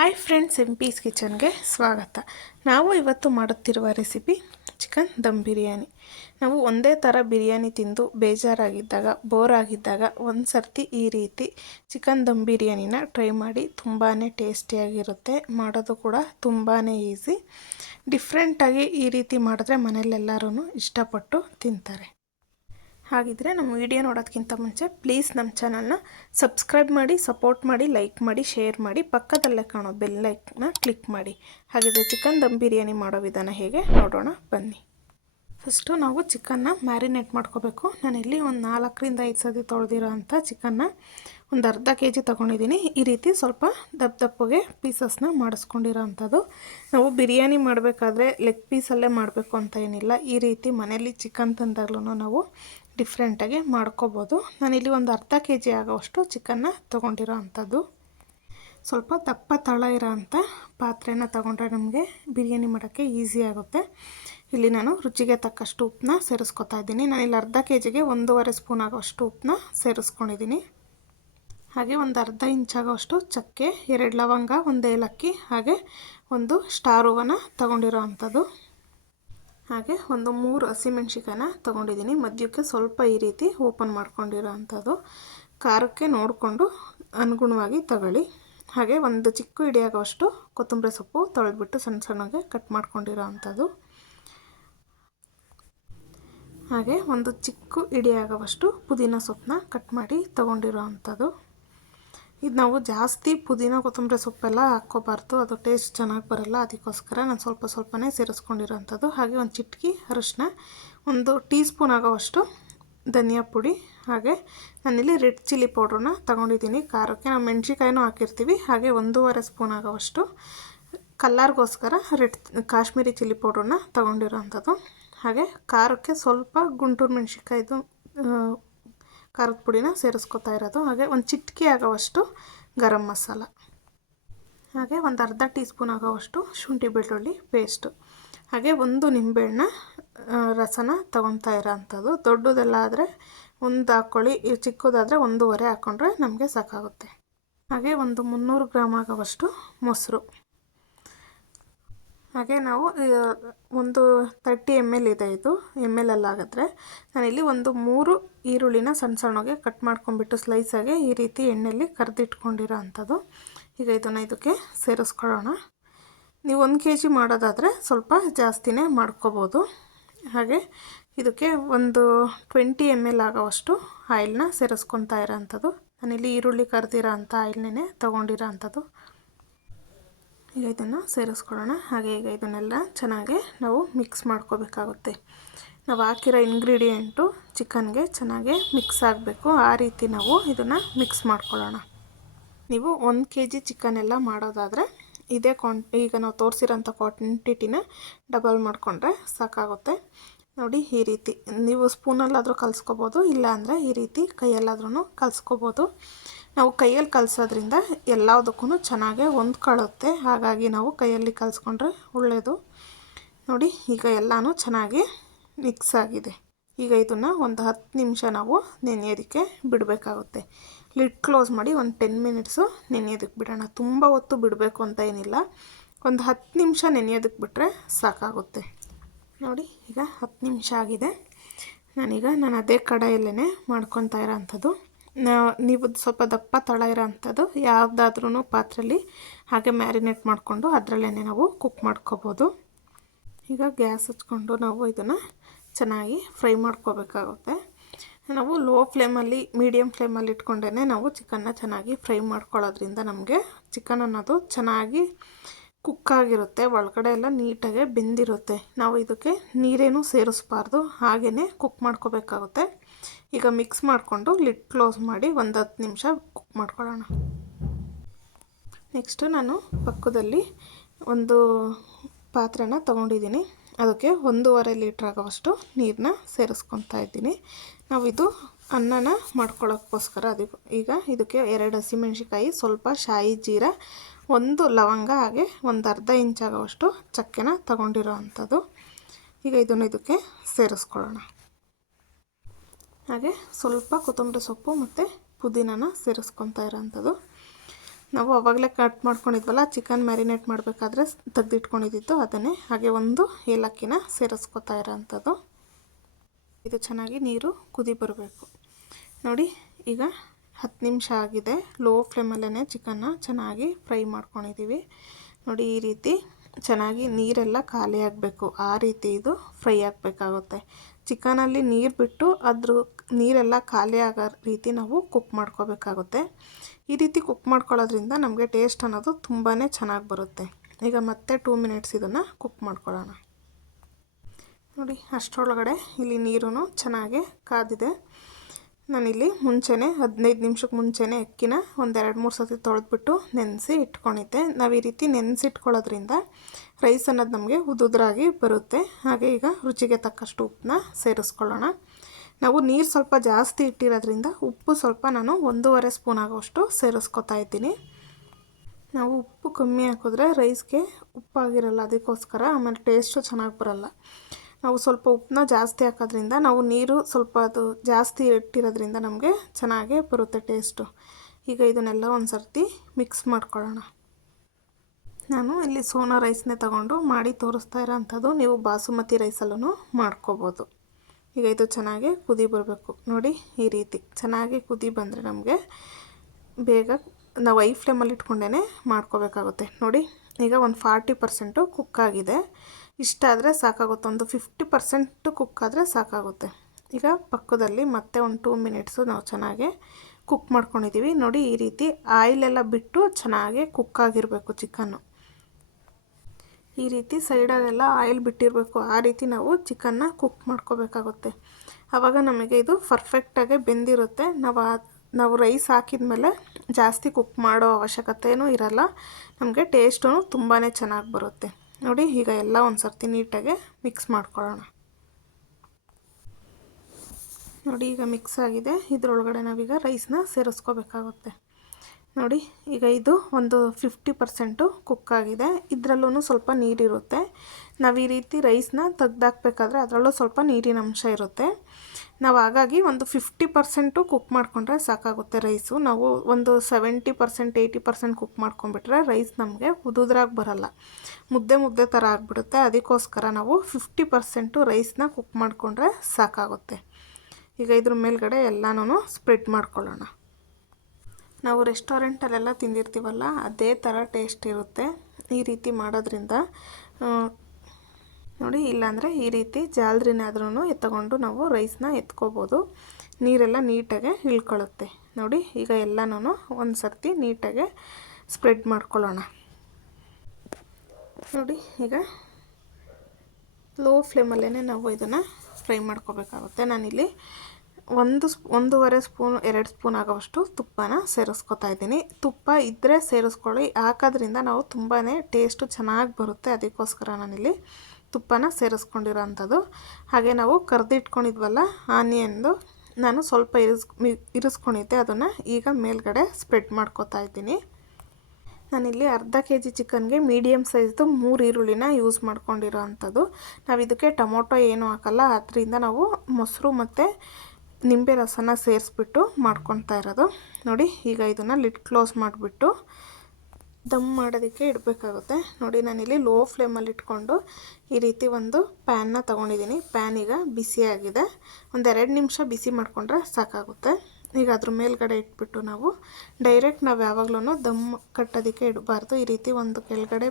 Hi friends, piece ಕಿಚನ್ಗೆ ಸ್ವಾಗತ. ನಾವು ಇವತ್ತು ಮಾಡುತ್ತಿರುವ ರೆಸಿಪಿ ಚಿಕನ್ ದಮ್ ಬಿರಿಯಾನಿ. ನಾವು ಒಂದೇ ಥರ ಬಿರಿಯಾನಿ ತಿಂದು ಬೇಜಾರಾಗಿದ್ದಾಗ, ಬೋರ್ ಆಗಿದ್ದಾಗ ಒಂದು ಸರ್ತಿ ಈ ರೀತಿ ಚಿಕನ್ ದಮ್ ಬಿರಿಯಾನಿನ ಟ್ರೈ ಮಾಡಿ. ತುಂಬಾ ಟೇಸ್ಟಿಯಾಗಿರುತ್ತೆ, ಮಾಡೋದು ಕೂಡ ತುಂಬಾ ಈಸಿ. ಡಿಫ್ರೆಂಟಾಗಿ ಈ ರೀತಿ ಮಾಡಿದ್ರೆ ಮನೆಯಲ್ಲೆಲ್ಲರೂ ಇಷ್ಟಪಟ್ಟು ತಿಂತಾರೆ. ಹಾಗಿದ್ರೆ ನಮ್ಮ ವಿಡಿಯೋ ನೋಡೋದಕ್ಕಿಂತ ಮುಂಚೆ ಪ್ಲೀಸ್ ನಮ್ಮ ಚಾನಲ್ನ ಸಬ್ಸ್ಕ್ರೈಬ್ ಮಾಡಿ, ಸಪೋರ್ಟ್ ಮಾಡಿ, ಲೈಕ್ ಮಾಡಿ, ಶೇರ್ ಮಾಡಿ, ಪಕ್ಕದಲ್ಲೇ ಕಾಣೋ ಬೆಲ್ ಐಕನ್ನ ಕ್ಲಿಕ್ ಮಾಡಿ. ಹಾಗಿದ್ರೆ ಚಿಕನ್ ದಮ್ ಬಿರಿಯಾನಿ ಮಾಡೋ ವಿಧಾನ ಹೇಗೆ ನೋಡೋಣ ಬನ್ನಿ. ಫಸ್ಟು ನಾವು ಚಿಕನ್ನ ಮ್ಯಾರಿನೇಟ್ ಮಾಡ್ಕೋಬೇಕು. ನಾನಿಲ್ಲಿ ಒಂದು 4ರಿಂದ 5 ಸತಿ ತೊಳೆದಿರೋ ಅಂಥ ಚಿಕನ್ನ ಒಂದು ಅರ್ಧ kg ತೊಗೊಂಡಿದ್ದೀನಿ. ಈ ರೀತಿ ಸ್ವಲ್ಪ ದಪ್ಪಗೆ ಪೀಸಸ್ನ ಮಾಡಿಸ್ಕೊಂಡಿರೋ ಅಂಥದ್ದು. ನಾವು ಬಿರಿಯಾನಿ ಮಾಡಬೇಕಾದ್ರೆ ಲೆಗ್ ಪೀಸಲ್ಲೇ ಮಾಡಬೇಕು ಅಂತ ಏನಿಲ್ಲ. ಈ ರೀತಿ ಮನೇಲಿ ಚಿಕನ್ ತಂದಾಗ್ಲೂ ನಾವು ಡಿಫ್ರೆಂಟಾಗಿ ಮಾಡ್ಕೋಬೋದು. ನಾನಿಲ್ಲಿ ಒಂದು ಅರ್ಧ kg ಆಗೋವಷ್ಟು ಚಿಕನ್ನ ತೊಗೊಂಡಿರೋ ಅಂಥದ್ದು. ಸ್ವಲ್ಪ ದಪ್ಪ ತಳ ಇರೋ ಅಂಥ ಪಾತ್ರೆನ ತೊಗೊಂಡ್ರೆ ನಮಗೆ ಬಿರಿಯಾನಿ ಮಾಡೋಕ್ಕೆ ಈಸಿ ಆಗುತ್ತೆ. ಇಲ್ಲಿ ನಾನು ರುಚಿಗೆ ತಕ್ಕಷ್ಟು ಉಪ್ಪನ್ನ ಸೇರಿಸ್ಕೊತಾ ಇದ್ದೀನಿ. ನಾನಿಲ್ಲಿ ಅರ್ಧ kgಗೆ 1.5 ಸ್ಪೂನ್ ಆಗೋಷ್ಟು ಉಪ್ಪನ್ನ ಸೇರಿಸ್ಕೊಂಡಿದ್ದೀನಿ. ಹಾಗೆ ಒಂದು ಅರ್ಧ ಇಂಚಾಗೋಷ್ಟು ಚಕ್ಕೆ, 2 ಲವಂಗ, 1 ಏಲಕ್ಕಿ, ಹಾಗೆ ಒಂದು ಸ್ಟಾರ್ ಹೂವನ್ನ ತೊಗೊಂಡಿರೋ ಅಂಥದ್ದು. ಹಾಗೆ ಒಂದು 3 ಹಸಿಮೆಣ್ಸಿಕಾಯನ್ನ ತೊಗೊಂಡಿದ್ದೀನಿ. ಮಧ್ಯಕ್ಕೆ ಸ್ವಲ್ಪ ಈ ರೀತಿ ಓಪನ್ ಮಾಡ್ಕೊಂಡಿರೋ ಅಂಥದ್ದು. ಖಾರಕ್ಕೆ ನೋಡಿಕೊಂಡು ಅನುಗುಣವಾಗಿ ತಗೊಳ್ಳಿ. ಹಾಗೆ ಒಂದು ಚಿಕ್ಕ ಹಿಡಿಯಾಗೋಷ್ಟು ಕೊತ್ತಂಬರಿ ಸೊಪ್ಪು ತೊಳೆದ್ಬಿಟ್ಟು ಸಣ್ಣ ಸಣ್ಣಗೆ ಕಟ್ ಮಾಡ್ಕೊಂಡಿರೋ ಅಂಥದ್ದು. ಹಾಗೆ ಒಂದು ಚಿಕ್ಕ ಹಿಡಿಯಾಗುವಷ್ಟು ಪುದೀನ ಸೊಪ್ಪನ್ನ ಕಟ್ ಮಾಡಿ ತೊಗೊಂಡಿರೋ ಅಂಥದ್ದು. ಇದು ನಾವು ಜಾಸ್ತಿ ಪುದೀನ ಕೊತ್ತಂಬರಿ ಸೊಪ್ಪೆಲ್ಲ ಹಾಕ್ಕೋಬಾರ್ದು, ಅದು ಟೇಸ್ಟ್ ಚೆನ್ನಾಗಿ ಬರೋಲ್ಲ. ಅದಕ್ಕೋಸ್ಕರ ನಾನು ಸ್ವಲ್ಪನೇ ಸೇರಿಸ್ಕೊಂಡಿರೋ ಅಂಥದ್ದು. ಹಾಗೆ ಒಂದು ಚಿಟಕಿ ಅರಿಶಿನ, 1 ಟೀ ಸ್ಪೂನ್ ಆಗೋವಷ್ಟು ಧನಿಯಾ ಪುಡಿ, ಹಾಗೆ ನಾನಿಲ್ಲಿ ರೆಡ್ ಚಿಲ್ಲಿ ಪೌಡ್ರನ್ನ ತೊಗೊಂಡಿದ್ದೀನಿ. ಖಾರಕ್ಕೆ ನಾವು ಮೆಣಸಿಕಾಯಿನೂ ಹಾಕಿರ್ತೀವಿ. ಹಾಗೆ 1.5 ಸ್ಪೂನ್ ಆಗೋವಷ್ಟು ಕಲ್ಲರ್ಗೋಸ್ಕರ ಕಾಶ್ಮೀರಿ ಚಿಲ್ಲಿ ಪೌಡ್ರನ್ನ ತೊಗೊಂಡಿರೋ ಅಂಥದ್ದು. ಹಾಗೆ ಖಾರಕ್ಕೆ ಸ್ವಲ್ಪ ಗುಂಟೂರು ಮೆಣಸಿಕಾಯ್ದು ಖಾರದ ಪುಡಿನ ಸೇರಿಸ್ಕೊತಾ ಇರೋದು. ಹಾಗೆ ಒಂದು ಚಿಟಕಿ ಆಗೋವಷ್ಟು ಗರಂ ಮಸಾಲ, ಹಾಗೆ ಒಂದು ಅರ್ಧ ಟೀ ಸ್ಪೂನ್ ಆಗೋವಷ್ಟು ಶುಂಠಿ ಬೆಳ್ಳುಳ್ಳಿ ಪೇಸ್ಟು, ಹಾಗೆ 1 ನಿಂಬೆಹಣ್ಣ ರಸನ ತೊಗೊತಾ ಇರೋ ಅಂಥದ್ದು. ದೊಡ್ಡದೆಲ್ಲ ಆದರೆ 1 ಹಾಕ್ಕೊಳ್ಳಿ, ಚಿಕ್ಕದಾದರೆ 1.5 ಹಾಕ್ಕೊಂಡ್ರೆ ನಮಗೆ ಸಾಕಾಗುತ್ತೆ. ಹಾಗೆ ಒಂದು 300 ಗ್ರಾಮ್ ಆಗೋವಷ್ಟು ಮೊಸರು. ಹಾಗೆ ನಾವು ಒಂದು 30 ml ಇದೆ, ಇದು ml ಅಲ್ಲಾಗಿದ್ರೆ ನಾನಿಲ್ಲಿ ಒಂದು 3 ಈರುಳ್ಳಿನ ಸಣ್ಣಗೆ ಕಟ್ ಮಾಡ್ಕೊಂಡ್ಬಿಟ್ಟು ಸ್ಲೈಸಾಗಿ ಈ ರೀತಿ ಎಣ್ಣೆಯಲ್ಲಿ ಕರೆದಿಟ್ಕೊಂಡಿರೋ ಅಂಥದ್ದು. ಈಗ ಇದನ್ನು ಇದಕ್ಕೆ ಸೇರಿಸ್ಕೊಳ್ಳೋಣ. ನೀವು 1 kg ಮಾಡೋದಾದರೆ ಸ್ವಲ್ಪ ಜಾಸ್ತಿನೇ ಮಾಡ್ಕೋಬೋದು. ಹಾಗೆ ಇದಕ್ಕೆ ಒಂದು 20 ml ಆಗೋವಷ್ಟು ಆಯಿಲ್ನ ಸೇರಿಸ್ಕೊತಾ ಇರೋ ಅಂಥದ್ದು. ನಾನಿಲ್ಲಿ ಈರುಳ್ಳಿ ಕರೆದಿರೋ ಅಂಥ ಆಯಿಲ್ನೇ ತೊಗೊಂಡಿರೋ ಅಂಥದ್ದು. ಈಗ ಇದನ್ನು ಸೇರಿಸ್ಕೊಳ್ಳೋಣ. ಹಾಗೆ ಈಗ ಇದನ್ನೆಲ್ಲ ಚೆನ್ನಾಗಿ ನಾವು ಮಿಕ್ಸ್ ಮಾಡ್ಕೋಬೇಕಾಗುತ್ತೆ. ನಾವು ಹಾಕಿರೋ ಇಂಗ್ರೀಡಿಯೆಂಟು ಚಿಕನ್ಗೆ ಚೆನ್ನಾಗಿ ಮಿಕ್ಸ್ ಆಗಬೇಕು. ಆ ರೀತಿ ನಾವು ಇದನ್ನು ಮಿಕ್ಸ್ ಮಾಡ್ಕೊಳ್ಳೋಣ. ನೀವು 1 kg ಚಿಕನ್ ಎಲ್ಲ ಮಾಡೋದಾದರೆ ಇದೇ ಈಗ ನಾವು ತೋರಿಸಿರೋಂಥ ಕ್ವಾಂಟಿಟಿನ ಡಬಲ್ ಮಾಡಿಕೊಂಡ್ರೆ ಸಾಕಾಗುತ್ತೆ. ನೋಡಿ, ಈ ರೀತಿ ನೀವು ಸ್ಪೂನಲ್ಲಾದರೂ ಕಲಿಸ್ಕೋಬೋದು, ಇಲ್ಲಾಂದರೆ ಈ ರೀತಿ ಕೈಯಲ್ಲಾದ್ರೂ ಕಲಿಸ್ಕೋಬೋದು. ನಾವು ಕೈಯಲ್ಲಿ ಕಲಿಸೋದ್ರಿಂದ ಎಲ್ಲದಕ್ಕೂ ಚೆನ್ನಾಗೇ ಹೊಂದ್ಕೊಳ್ಳುತ್ತೆ. ಹಾಗಾಗಿ ನಾವು ಕೈಯಲ್ಲಿ ಕಲಿಸ್ಕೊಂಡ್ರೆ ಒಳ್ಳೆಯದು. ನೋಡಿ, ಈಗ ಎಲ್ಲನೂ ಚೆನ್ನಾಗಿ ಮಿಕ್ಸ್ ಆಗಿದೆ. ಈಗ ಇದನ್ನು ಒಂದು 10 ನಿಮಿಷ ನಾವು ನೆನೆಯೋದಕ್ಕೆ ಬಿಡಬೇಕಾಗುತ್ತೆ. ಲಿಡ್ ಕ್ಲೋಸ್ ಮಾಡಿ ಒಂದು 10 ಮಿನಿಟ್ಸು ನೆನೆಯೋದಕ್ಕೆ ಬಿಡೋಣ. ತುಂಬ ಹೊತ್ತು ಬಿಡಬೇಕು ಅಂತ ಏನಿಲ್ಲ, ಒಂದು 10 ನಿಮಿಷ ನೆನೆಯೋದಕ್ಕೆ ಬಿಟ್ಟರೆ ಸಾಕಾಗುತ್ತೆ. ನೋಡಿ, ಈಗ 10 ನಿಮಿಷ ಆಗಿದೆ. ನಾನು ಅದೇ ಕಡಾಯಲ್ಲೇ ಮಾಡ್ಕೊತಾ ಇರೋ ಅಂಥದ್ದು. ನೀವು ಸ್ವಲ್ಪ ದಪ್ಪ ತಳ ಇರೋ ಅಂಥದ್ದು ಯಾವುದಾದ್ರೂ ಪಾತ್ರೆಯಲ್ಲಿ ಹಾಗೆ ಮ್ಯಾರಿನೇಟ್ ಮಾಡಿಕೊಂಡು ಅದರಲ್ಲೇ ನಾವು ಕುಕ್ ಮಾಡ್ಕೋಬೋದು. ಈಗ ಗ್ಯಾಸ್ ಹಚ್ಕೊಂಡು ನಾವು ಇದನ್ನು ಚೆನ್ನಾಗಿ ಫ್ರೈ ಮಾಡ್ಕೋಬೇಕಾಗುತ್ತೆ. ನಾವು ಲೋ ಫ್ಲೇಮಲ್ಲಿ, ಮೀಡಿಯಮ್ ಫ್ಲೇಮಲ್ಲಿ ಇಟ್ಕೊಂಡೇ ನಾವು ಚಿಕನ್ನ ಚೆನ್ನಾಗಿ ಫ್ರೈ ಮಾಡ್ಕೊಳ್ಳೋದ್ರಿಂದ ನಮಗೆ ಚಿಕನ್ ಅನ್ನೋದು ಚೆನ್ನಾಗಿ ಕುಕ್ಕಾಗಿರುತ್ತೆ, ಒಳಗಡೆ ಎಲ್ಲ ನೀಟಾಗೆ ಬೆಂದಿರುತ್ತೆ. ನಾವು ಇದಕ್ಕೆ ನೀರೇನೂ ಸೇರಿಸ್ಬಾರ್ದು, ಹಾಗೆಯೇ ಕುಕ್ ಮಾಡ್ಕೋಬೇಕಾಗುತ್ತೆ. ಈಗ ಮಿಕ್ಸ್ ಮಾಡಿಕೊಂಡು ಲಿಡ್ ಕ್ಲೋಸ್ ಮಾಡಿ ಒಂದು 10 ನಿಮಿಷ ಕುಕ್ ಮಾಡ್ಕೊಳ್ಳೋಣ. ನೆಕ್ಸ್ಟು ನಾನು ಪಕ್ಕದಲ್ಲಿ ಒಂದು ಪಾತ್ರೆನ ತೊಗೊಂಡಿದ್ದೀನಿ. ಅದಕ್ಕೆ 1.5 ಲೀಟ್ರ್ ಆಗೋವಷ್ಟು ನೀರನ್ನ ಸೇರಿಸ್ಕೊತಾ ಇದ್ದೀನಿ. ನಾವು ಇದು ಅನ್ನನ ಮಾಡ್ಕೊಳ್ಳೋಕ್ಕೋಸ್ಕರ ಈಗ ಇದಕ್ಕೆ 2 ಹಸಿಮೆಣ್ಸಿಕಾಯಿ, ಸ್ವಲ್ಪ ಶಾಯಿ ಜೀರ, 1 ಲವಂಗ, ಹಾಗೆ ಒಂದು ಅರ್ಧ ಇಂಚ್ ಆಗೋವಷ್ಟು ಚಕ್ಕೆನ ತೊಗೊಂಡಿರೋ ಅಂಥದ್ದು. ಈಗ ಇದನ್ನು ಇದಕ್ಕೆ ಸೇರಿಸ್ಕೊಳ್ಳೋಣ. ಹಾಗೆ ಸ್ವಲ್ಪ ಕೊತ್ತಂಬರಿ ಸೊಪ್ಪು ಮತ್ತು ಪುದೀನನ ಸೇರಿಸ್ಕೊತಾ ಇರೋ ಅಂಥದ್ದು. ನಾವು ಆವಾಗಲೇ ಕಟ್ ಮಾಡ್ಕೊಂಡಿದ್ವಲ್ಲ ಚಿಕನ್ ಮ್ಯಾರಿನೇಟ್ ಮಾಡಬೇಕಾದ್ರೆ ತೆಗೆದಿಟ್ಕೊಂಡಿದ್ದು ಅದನ್ನೇ, ಹಾಗೆ ಒಂದು ಏಲಕ್ಕಿನ ಸೇರಿಸ್ಕೊತಾ ಇರೋವಂಥದ್ದು. ಇದು ಚೆನ್ನಾಗಿ ನೀರು ಕುದಿ ಬರಬೇಕು ನೋಡಿ. ಈಗ 10 ನಿಮಿಷ ಆಗಿದೆ. ಲೋ ಫ್ಲೇಮಲ್ಲೇ ಚಿಕನ್ನ ಚೆನ್ನಾಗಿ ಫ್ರೈ ಮಾಡ್ಕೊಂಡಿದ್ದೀವಿ ನೋಡಿ. ಈ ರೀತಿ ಚೆನ್ನಾಗಿ ನೀರೆಲ್ಲ ಖಾಲಿ ಆಗಬೇಕು, ಆ ರೀತಿ ಇದು ಫ್ರೈ ಆಗಬೇಕಾಗುತ್ತೆ. ಚಿಕನಲ್ಲಿ ನೀರು ಬಿಟ್ಟು ಅದ್ರ ನೀರೆಲ್ಲ ಖಾಲಿ ಆಗೋ ರೀತಿ ನಾವು ಕುಕ್ ಮಾಡ್ಕೋಬೇಕಾಗುತ್ತೆ. ಈ ರೀತಿ ಕುಕ್ ಮಾಡ್ಕೊಳ್ಳೋದ್ರಿಂದ ನಮಗೆ ಟೇಸ್ಟ್ ಅನ್ನೋದು ತುಂಬಾ ಚೆನ್ನಾಗಿ ಬರುತ್ತೆ. ಈಗ ಮತ್ತೆ 2 ಮಿನಿಟ್ಸ್ ಇದನ್ನು ಕುಕ್ ಮಾಡ್ಕೊಳ್ಳೋಣ ನೋಡಿ. ಅಷ್ಟರೊಳಗಡೆ ಇಲ್ಲಿ ನೀರು ಚೆನ್ನಾಗಿ ಕಾದಿದೆ. ನಾನಿಲ್ಲಿ ಮುಂಚೆನೇ 15 ನಿಮಿಷಕ್ಕೆ ಮುಂಚೆನೇ ಅಕ್ಕಿನ ಒಂದು 2-3 ಸತಿ ತೊಳೆದ್ಬಿಟ್ಟು ನೆನೆಸಿ ಇಟ್ಕೊಂಡಿದ್ದೆ. ನಾವು ಈ ರೀತಿ ನೆನೆಸಿಟ್ಕೊಳ್ಳೋದ್ರಿಂದ ರೈಸ್ ಅನ್ನೋದು ನಮಗೆ ಉದುದ್ರಾಗಿ ಬರುತ್ತೆ. ಹಾಗೆ ಈಗ ರುಚಿಗೆ ತಕ್ಕಷ್ಟು ಉಪ್ಪನ್ನ ಸೇರಿಸ್ಕೊಳ್ಳೋಣ. ನಾವು ನೀರು ಸ್ವಲ್ಪ ಜಾಸ್ತಿ ಇಟ್ಟಿರೋದ್ರಿಂದ ಉಪ್ಪು ಸ್ವಲ್ಪ ನಾನು 1.5 ಸ್ಪೂನ್ ಆಗೋಷ್ಟು ಸೇರಿಸ್ಕೊತಾ ಇದ್ದೀನಿ. ನಾವು ಉಪ್ಪು ಕಮ್ಮಿ ಹಾಕಿದ್ರೆ ರೈಸ್ಗೆ ಉಪ್ಪಾಗಿರಲ್ಲ, ಅದಕ್ಕೋಸ್ಕರ ಆಮೇಲೆ ಟೇಸ್ಟು ಚೆನ್ನಾಗಿ ಬರಲ್ಲ. ನಾವು ಸ್ವಲ್ಪ ಉಪ್ಪನ್ನ ಜಾಸ್ತಿ ಹಾಕೋದ್ರಿಂದ, ನಾವು ನೀರು ಸ್ವಲ್ಪ ಅದು ಜಾಸ್ತಿ ಇಟ್ಟಿರೋದ್ರಿಂದ ನಮಗೆ ಚೆನ್ನಾಗೇ ಬರುತ್ತೆ ಟೇಸ್ಟು. ಈಗ ಇದನ್ನೆಲ್ಲ ಒಂದು ಸರ್ತಿ ಮಿಕ್ಸ್ ಮಾಡ್ಕೊಳ್ಳೋಣ. ನಾನು ಇಲ್ಲಿ ಸೋನಾ ರೈಸ್ನೇ ತಗೊಂಡು ಮಾಡಿ ತೋರಿಸ್ತಾ ಇರೋ ಅಂಥದ್ದು. ನೀವು ಬಾಸುಮತಿ ರೈಸಲ್ಲೂ ಮಾಡ್ಕೋಬೋದು. ಈಗ ಇದು ಚೆನ್ನಾಗಿ ಕುದಿ ಬರಬೇಕು ನೋಡಿ. ಈ ರೀತಿ ಚೆನ್ನಾಗಿ ಕುದಿ ಬಂದರೆ ನಮಗೆ ಬೇಗ ನಾವು ಐ ಫ್ಲೇಮಲ್ಲಿ ಇಟ್ಕೊಂಡೇ ಮಾಡ್ಕೋಬೇಕಾಗುತ್ತೆ ನೋಡಿ. ಈಗ ಒಂದು 40% ಕುಕ್ಕಾಗಿದೆ. ಇಷ್ಟಾದರೆ ಸಾಕಾಗುತ್ತೆ. ಒಂದು 50% ಕುಕ್ಕಾದರೆ ಸಾಕಾಗುತ್ತೆ. ಈಗ ಪಕ್ಕದಲ್ಲಿ ಮತ್ತೆ ಒಂದು 2 ಮಿನಿಟ್ಸು ನಾವು ಚೆನ್ನಾಗಿ ಕುಕ್ ಮಾಡ್ಕೊಂಡಿದ್ದೀವಿ ನೋಡಿ. ಈ ರೀತಿ ಆಯಿಲೆಲ್ಲ ಬಿಟ್ಟು ಚೆನ್ನಾಗಿ ಕುಕ್ಕಾಗಿರಬೇಕು ಚಿಕನ್ನು. ಈ ರೀತಿ ಸೈಡಲ್ಲೆಲ್ಲ ಆಯಿಲ್ ಬಿಟ್ಟಿರಬೇಕು, ಆ ರೀತಿ ನಾವು ಚಿಕನ್ನ ಕುಕ್ ಮಾಡ್ಕೋಬೇಕಾಗುತ್ತೆ. ಆವಾಗ ನಮಗೆ ಇದು ಪರ್ಫೆಕ್ಟಾಗಿ ಬೆಂದಿರುತ್ತೆ. ನಾವು ರೈಸ್ ಹಾಕಿದ ಮೇಲೆ ಜಾಸ್ತಿ ಕುಕ್ ಮಾಡೋ ಅವಶ್ಯಕತೆಯೂ ಇರಲ್ಲ. ನಮಗೆ ಟೇಸ್ಟೂ ತುಂಬಾ ಚೆನ್ನಾಗಿ ಬರುತ್ತೆ ನೋಡಿ. ಈಗ ಎಲ್ಲ ಒಂದು ಸರ್ತಿ ನೀಟಾಗಿ ಮಿಕ್ಸ್ ಮಾಡ್ಕೊಳ್ಳೋಣ ನೋಡಿ. ಈಗ ಮಿಕ್ಸ್ ಆಗಿದೆ. ಇದರೊಳಗಡೆ ನಾವೀಗ ರೈಸ್ನ ಸೇರಿಸ್ಕೋಬೇಕಾಗುತ್ತೆ ನೋಡಿ. ಈಗ ಇದು ಒಂದು 50% ಕುಕ್ಕಾಗಿದೆ. ಇದರಲ್ಲೂ ಸ್ವಲ್ಪ ನೀರಿರುತ್ತೆ. ನಾವು ಈ ರೀತಿ ರೈಸ್ನ ತೆಗ್ದಾಕಬೇಕಾದ್ರೆ ಅದರಲ್ಲೂ ಸ್ವಲ್ಪ ನೀರಿನ ಅಂಶ ಇರುತ್ತೆ. ನಾವು ಹಾಗಾಗಿ ಒಂದು 50% ಕುಕ್ ಮಾಡಿಕೊಂಡ್ರೆ ಸಾಕಾಗುತ್ತೆ ರೈಸು. ನಾವು ಒಂದು 70% 80% ಕುಕ್ ಮಾಡ್ಕೊಂಡ್ಬಿಟ್ರೆ ರೈಸ್ ನಮಗೆ ಉದುದ್ರಾಗಿ ಬರಲ್ಲ, ಮುದ್ದೆ ಥರ ಆಗಿಬಿಡುತ್ತೆ. ಅದಕ್ಕೋಸ್ಕರ ನಾವು 50% ರೈಸ್ನ ಕುಕ್ ಮಾಡಿಕೊಂಡ್ರೆ ಸಾಕಾಗುತ್ತೆ. ಈಗ ಇದ್ರ ಮೇಲ್ಗಡೆ ಎಲ್ಲನೂ ಸ್ಪ್ರೆಡ್ ಮಾಡ್ಕೊಳ್ಳೋಣ. ನಾವು ರೆಸ್ಟೋರೆಂಟಲ್ಲೆಲ್ಲ ತಿಂದಿರ್ತೀವಲ್ಲ ಅದೇ ಥರ ಟೇಸ್ಟ್ ಇರುತ್ತೆ ಈ ರೀತಿ ಮಾಡೋದ್ರಿಂದ ನೋಡಿ. ಇಲ್ಲಾಂದರೆ ಈ ರೀತಿ ಜಾಲರಿನಾದ್ರೂ ಎತ್ಕೊಂಡು ನಾವು ರೈಸ್ನ ಎತ್ಕೋಬೋದು. ನೀರೆಲ್ಲ ನೀಟಾಗೆ ಇಳ್ಕೊಳ್ಳುತ್ತೆ ನೋಡಿ. ಈಗ ಎಲ್ಲನೂ ಒಂದು ಸರ್ತಿ ನೀಟಾಗೆ ಸ್ಪ್ರೆಡ್ ಮಾಡ್ಕೊಳ್ಳೋಣ ನೋಡಿ. ಈಗ ಲೋ ಫ್ಲೇಮಲ್ಲೇ ನಾವು ಇದನ್ನು ಫ್ರೈ ಮಾಡ್ಕೋಬೇಕಾಗುತ್ತೆ. ನಾನಿಲ್ಲಿ 1.5 ಸ್ಪೂನ್ 2 ಸ್ಪೂನ್ ಆಗೋವಷ್ಟು ತುಪ್ಪನ ಸೇರಿಸ್ಕೊತಾ ಇದ್ದೀನಿ. ತುಪ್ಪ ಇದ್ದರೆ ಸೇರಿಸ್ಕೊಳ್ಳಿ, ಹಾಕೋದ್ರಿಂದ ನಾವು ತುಂಬಾ ಟೇಸ್ಟು ಚೆನ್ನಾಗಿ ಬರುತ್ತೆ. ಅದಕ್ಕೋಸ್ಕರ ನಾನಿಲ್ಲಿ ತುಪ್ಪನ ಸೇರಿಸ್ಕೊಂಡಿರೋ ಅಂಥದ್ದು. ಹಾಗೆ ನಾವು ಕರೆದಿಟ್ಕೊಂಡಿದ್ವಲ್ಲ ಆನಿಯನ್ದು ನಾನು ಸ್ವಲ್ಪ ಇರಿಸ್ಕೊಂಡಿದ್ದೆ, ಅದನ್ನು ಈಗ ಮೇಲ್ಗಡೆ ಸ್ಪ್ರೆಡ್ ಮಾಡ್ಕೋತಾ ಇದ್ದೀನಿ. ನಾನಿಲ್ಲಿ ಅರ್ಧ kg ಚಿಕನ್ಗೆ ಮೀಡಿಯಮ್ ಸೈಜ್ದು 3 ಈರುಳ್ಳಿನ ಯೂಸ್ ಮಾಡ್ಕೊಂಡಿರೋ ಅಂಥದ್ದು. ನಾವು ಇದಕ್ಕೆ ಟೊಮೊಟೊ ಏನೂ ಹಾಕಲ್ಲ, ಅದರಿಂದ ನಾವು ಮೊಸರು ಮತ್ತು ನಿಂಬೆ ರಸನ ಸೇರಿಸ್ಬಿಟ್ಟು ಮಾಡ್ಕೊತಾ ಇರೋದು ನೋಡಿ. ಈಗ ಇದನ್ನು ಲಿಡ್ ಕ್ಲೋಸ್ ಮಾಡಿಬಿಟ್ಟು ದಮ್ ಮಾಡೋದಕ್ಕೆ ಇಡಬೇಕಾಗುತ್ತೆ ನೋಡಿ. ನಾನಿಲ್ಲಿ ಲೋ ಫ್ಲೇಮಲ್ಲಿ ಇಟ್ಕೊಂಡು ಈ ರೀತಿ ಒಂದು ಪ್ಯಾನ್ನ ತೊಗೊಂಡಿದ್ದೀನಿ. ಪ್ಯಾನ್ ಈಗ ಬಿಸಿಯಾಗಿದೆ. ಒಂದು 2 ನಿಮಿಷ ಬಿಸಿ ಮಾಡಿಕೊಂಡ್ರೆ ಸಾಕಾಗುತ್ತೆ. ಈಗ ಅದ್ರ ಮೇಲ್ಗಡೆ ಇಟ್ಬಿಟ್ಟು ನಾವು ನಾವು ಯಾವಾಗಲೂ ದಮ್ ಕಟ್ಟೋದಕ್ಕೆ ಇಡಬಾರ್ದು. ಈ ರೀತಿ ಒಂದು ಕೆಳಗಡೆ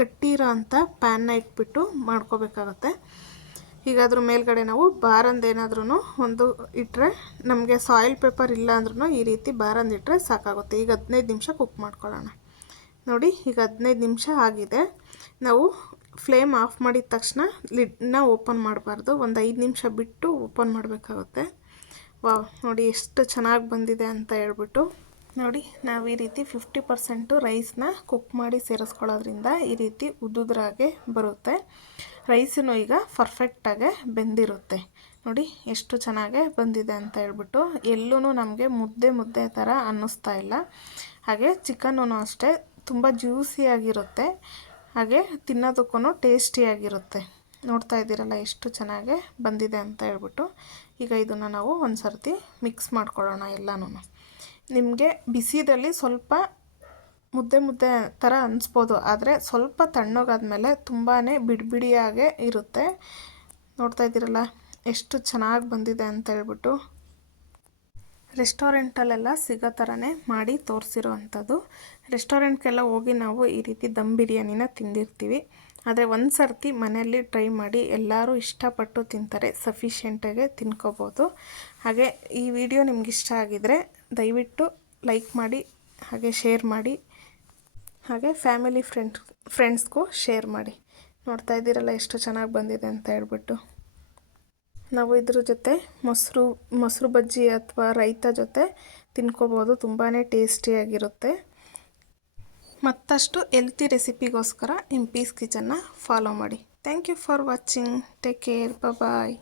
ಗಟ್ಟಿ ಇರೋ ಅಂಥ ಪ್ಯಾನ್ನ ಇಟ್ಬಿಟ್ಟು ಮಾಡ್ಕೋಬೇಕಾಗುತ್ತೆ. ಈಗ ಅದ್ರ ಮೇಲ್ಗಡೆ ನಾವು ಬಾರಂದೇನಾದ್ರೂ ಒಂದು ಇಟ್ಟರೆ, ನಮಗೆ ಸಾಯಿಲ್ ಪೇಪರ್ ಇಲ್ಲ ಅಂದ್ರೂ ಈ ರೀತಿ ಬಾರಂದಿಟ್ಟರೆ ಸಾಕಾಗುತ್ತೆ. ಈಗ 15 ನಿಮಿಷ ಕುಕ್ ಮಾಡ್ಕೊಳ್ಳೋಣ ನೋಡಿ. ಈಗ 15 ನಿಮಿಷ ಆಗಿದೆ. ನಾವು ಫ್ಲೇಮ್ ಆಫ್ ಮಾಡಿದ ತಕ್ಷಣ ಲಿಡ್ನ ಓಪನ್ ಮಾಡಬಾರ್ದು, ಒಂದು 5 ನಿಮಿಷ ಬಿಟ್ಟು ಓಪನ್ ಮಾಡಬೇಕಾಗುತ್ತೆ. ವಾವ್ ನೋಡಿ ಎಷ್ಟು ಚೆನ್ನಾಗಿ ಬಂದಿದೆ ಅಂತ ಹೇಳ್ಬಿಟ್ಟು ನೋಡಿ. ನಾವು ಈ ರೀತಿ 50% ರೈಸ್ನ ಕುಕ್ ಮಾಡಿ ಸೇರಿಸ್ಕೊಳ್ಳೋದ್ರಿಂದ ಈ ರೀತಿ ಉದುದ್ರಾಗೆ ಬರುತ್ತೆ. ರೈಸನ್ನು ಈಗ ಪರ್ಫೆಕ್ಟಾಗೆ ಬೆಂದಿರುತ್ತೆ ನೋಡಿ. ಎಷ್ಟು ಚೆನ್ನಾಗೆ ಬಂದಿದೆ ಅಂತ ಹೇಳ್ಬಿಟ್ಟು ಎಲ್ಲೂ ನಮಗೆ ಮುದ್ದೆ ಥರ ಅನ್ನಿಸ್ತಾ ಇಲ್ಲ. ಹಾಗೆ ಚಿಕನ್ನೂ ಅಷ್ಟೇ ತುಂಬ ಜ್ಯೂಸಿಯಾಗಿರುತ್ತೆ, ಹಾಗೆ ತಿನ್ನೋದಕ್ಕೂ ಟೇಸ್ಟಿಯಾಗಿರುತ್ತೆ. ನೋಡ್ತಾ ಇದ್ದೀರಲ್ಲ ಎಷ್ಟು ಚೆನ್ನಾಗೆ ಬಂದಿದೆ ಅಂತ ಹೇಳ್ಬಿಟ್ಟು. ಈಗ ಇದನ್ನು ನಾವು ಒಂದು ಸರ್ತಿ ಮಿಕ್ಸ್ ಮಾಡ್ಕೊಳ್ಳೋಣ ಎಲ್ಲನೂ. ನಿಮಗೆ ಬಿಸಿದಲ್ಲಿ ಸ್ವಲ್ಪ ಮುದ್ದೆ ಮುದ್ದೆ ಥರ ಅನಿಸ್ಬೋದು, ಆದರೆ ಸ್ವಲ್ಪ ತಣ್ಣಗಾದ್ಮೇಲೆ ತುಂಬಾ ಬಿಡಿಯಾಗೇ ಇರುತ್ತೆ. ನೋಡ್ತಾ ಇದ್ದೀರಲ್ಲ ಎಷ್ಟು ಚೆನ್ನಾಗಿ ಬಂದಿದೆ ಅಂತ ಹೇಳ್ಬಿಟ್ಟು. ರೆಸ್ಟೋರೆಂಟಲ್ಲೆಲ್ಲ ಸಿಗೋ ಥರನೇ ಮಾಡಿ ತೋರಿಸಿರೋ ಅಂಥದ್ದು. ರೆಸ್ಟೋರೆಂಟ್ಗೆಲ್ಲ ಹೋಗಿ ನಾವು ಈ ರೀತಿ ದಮ್ ಬಿರಿಯಾನಿನ ತಿಂದಿರ್ತೀವಿ, ಆದರೆ ಒಂದು ಸರ್ತಿ ಮನೆಯಲ್ಲಿ ಟ್ರೈ ಮಾಡಿ ಎಲ್ಲರೂ ಇಷ್ಟಪಟ್ಟು ತಿಂತಾರೆ, ಸಫಿಷಿಯೆಂಟಾಗೆ ತಿನ್ಕೋಬೋದು. ಹಾಗೆ ಈ ವಿಡಿಯೋ ನಿಮ್ಗೆ ಇಷ್ಟ ಆಗಿದರೆ ದಯವಿಟ್ಟು ಲೈಕ್ ಮಾಡಿ, ಹಾಗೆ ಶೇರ್ ಮಾಡಿ, ಹಾಗೆ ಫ್ಯಾಮಿಲಿ ಫ್ರೆಂಡ್ಸ್ಗೂ ಶೇರ್ ಮಾಡಿ. ನೋಡ್ತಾ ಇದ್ದೀರಲ್ಲ ಎಷ್ಟು ಚೆನ್ನಾಗಿ ಬಂದಿದೆ ಅಂತ ಹೇಳ್ಬಿಟ್ಟು. ನಾವು ಇದ್ರ ಜೊತೆ ಮೊಸರು ಬಜ್ಜಿ ಅಥವಾ ರೈತ ಜೊತೆ ತಿನ್ಕೋಬೋದು, ತುಂಬಾ ಟೇಸ್ಟಿಯಾಗಿರುತ್ತೆ. ಮತ್ತಷ್ಟು ಹೆಲ್ತಿ ರೆಸಿಪಿಗೋಸ್ಕರ ನಿಮ್ಮ ಪೀಸ್ ಕಿಚನ್ನ ಫಾಲೋ ಮಾಡಿ. Thank you for watching. Take care. Bye.